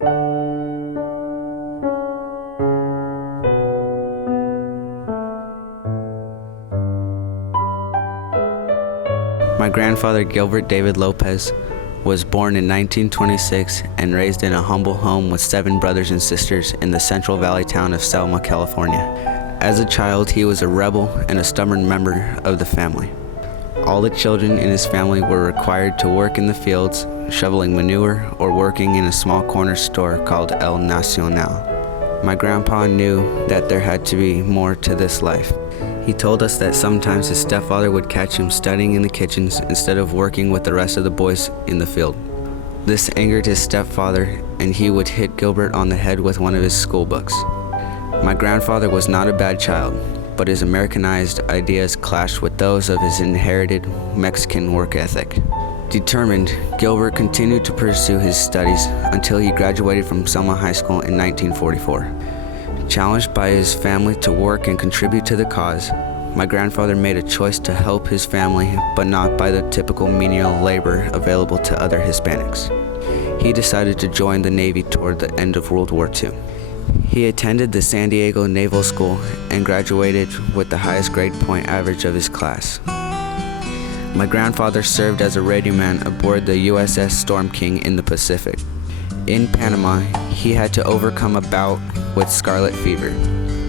My grandfather, Gilbert David Lopez, was born in 1926 and raised in a humble home with 7 brothers and sisters in the Central Valley town of Selma, California. As a child, he was a rebel and a stubborn member of the family. All the children in his family were required to work in the fields, shoveling manure, or working in a small corner store called El Nacional. My grandpa knew that there had to be more to this life. He told us that sometimes his stepfather would catch him studying in the kitchens instead of working with the rest of the boys in the field. This angered his stepfather, and he would hit Gilbert on the head with one of his school books. My grandfather was not a bad child, but his Americanized ideas clashed with those of his inherited Mexican work ethic. Determined, Gilbert continued to pursue his studies until he graduated from Selma High School in 1944. Challenged by his family to work and contribute to the cause, my grandfather made a choice to help his family, but not by the typical menial labor available to other Hispanics. He decided to join the Navy toward the end of World War II. He attended the San Diego Naval School and graduated with the highest grade point average of his class. My grandfather served as a radio man aboard the USS Storm King in the Pacific. In Panama, he had to overcome a bout with scarlet fever,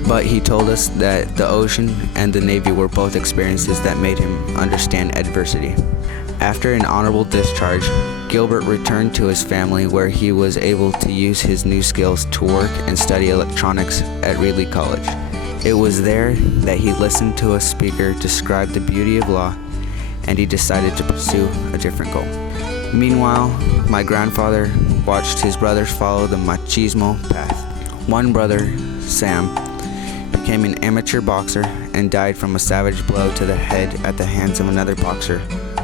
but he told us that the ocean and the Navy were both experiences that made him understand adversity. After an honorable discharge, Gilbert returned to his family where he was able to use his new skills to work and study electronics at Reedley College. It was there that he listened to a speaker describe the beauty of law, and he decided to pursue a different goal. Meanwhile, my grandfather watched his brothers follow the machismo path. One brother, Sam, became an amateur boxer and died from a savage blow to the head at the hands of another boxer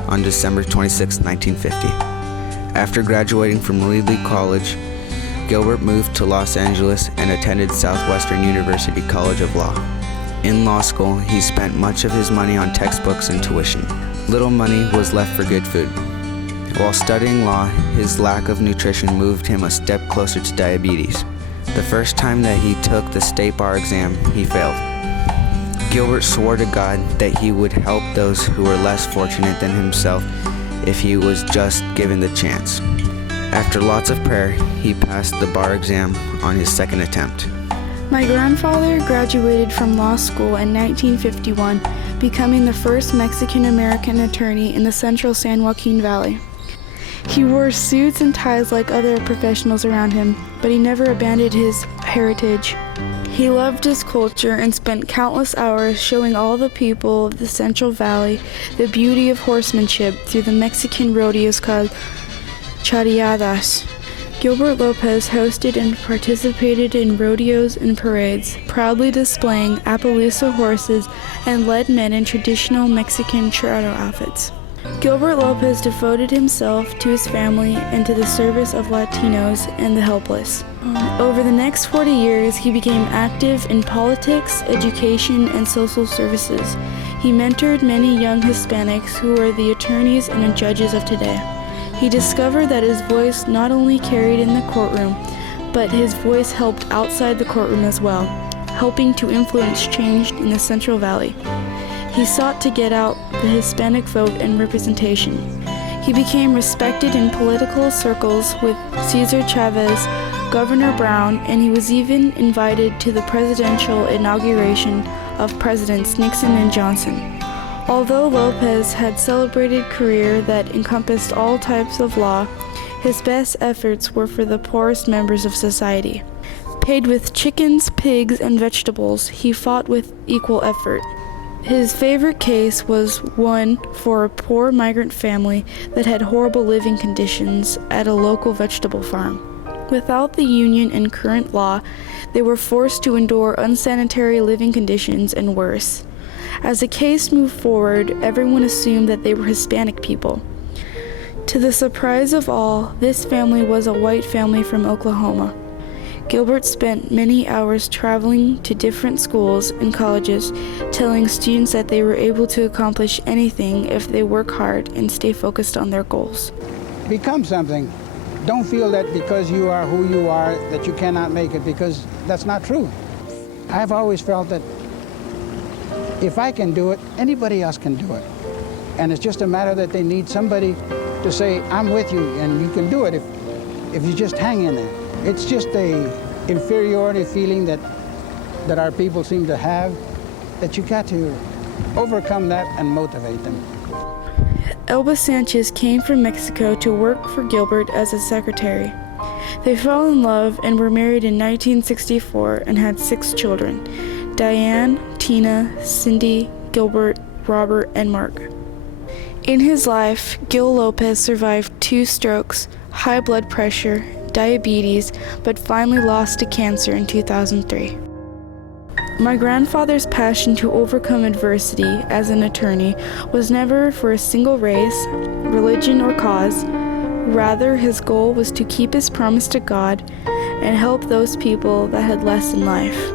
on December 26, 1950. After graduating from Reedley College, Gilbert moved to Los Angeles and attended Southwestern University College of Law. In law school, he spent much of his money on textbooks and tuition. Little money was left for good food. While studying law, his lack of nutrition moved him a step closer to diabetes. The first time that he took the state bar exam, he failed. Gilbert swore to God that he would help those who were less fortunate than himself if he was just given the chance. After lots of prayer, he passed the bar exam on his second attempt. My grandfather graduated from law school in 1951, becoming the first Mexican-American attorney in the central San Joaquin Valley. He wore suits and ties like other professionals around him, but he never abandoned his heritage. He loved his culture and spent countless hours showing all the people of the Central Valley the beauty of horsemanship through the Mexican rodeos called charreadas. Gilbert Lopez hosted and participated in rodeos and parades, proudly displaying Appaloosa horses and led men in traditional Mexican charro outfits. Gilbert Lopez devoted himself to his family and to the service of Latinos and the helpless. Over the next 40 years, he became active in politics, education, and social services. He mentored many young Hispanics who are the attorneys and judges of today. He discovered that his voice not only carried in the courtroom, but his voice helped outside the courtroom as well, helping to influence change in the Central Valley. He sought to get out the Hispanic vote and representation. He became respected in political circles with Cesar Chavez, Governor Brown, and he was even invited to the presidential inauguration of Presidents Nixon and Johnson. Although Lopez had a celebrated career that encompassed all types of law, his best efforts were for the poorest members of society. Paid with chickens, pigs, and vegetables, he fought with equal effort. His favorite case was one for a poor migrant family that had horrible living conditions at a local vegetable farm. Without the union and current law, they were forced to endure unsanitary living conditions and worse. As the case moved forward, everyone assumed that they were Hispanic people. To the surprise of all, this family was a white family from Oklahoma. Gilbert spent many hours traveling to different schools and colleges, telling students that they were able to accomplish anything if they work hard and stay focused on their goals. Become something Don't feel that because you are who you are that you cannot make it, because that's not true. I've always felt that if I can do it, anybody else can do it. And it's just a matter that they need somebody to say, I'm with you and you can do it if you just hang in there. It's just a inferiority feeling that our people seem to have, that you got to overcome that and motivate them. Elba Sanchez came from Mexico to work for Gilbert as a secretary. They fell in love and were married in 1964 and had 6 children: Diane, Tina, Cindy, Gilbert, Robert, and Mark. In his life, Gil Lopez survived 2 strokes, high blood pressure, diabetes, but finally lost to cancer in 2003. My grandfather's passion to overcome adversity as an attorney was never for a single race, religion, or cause. Rather, his goal was to keep his promise to God and help those people that had less in life.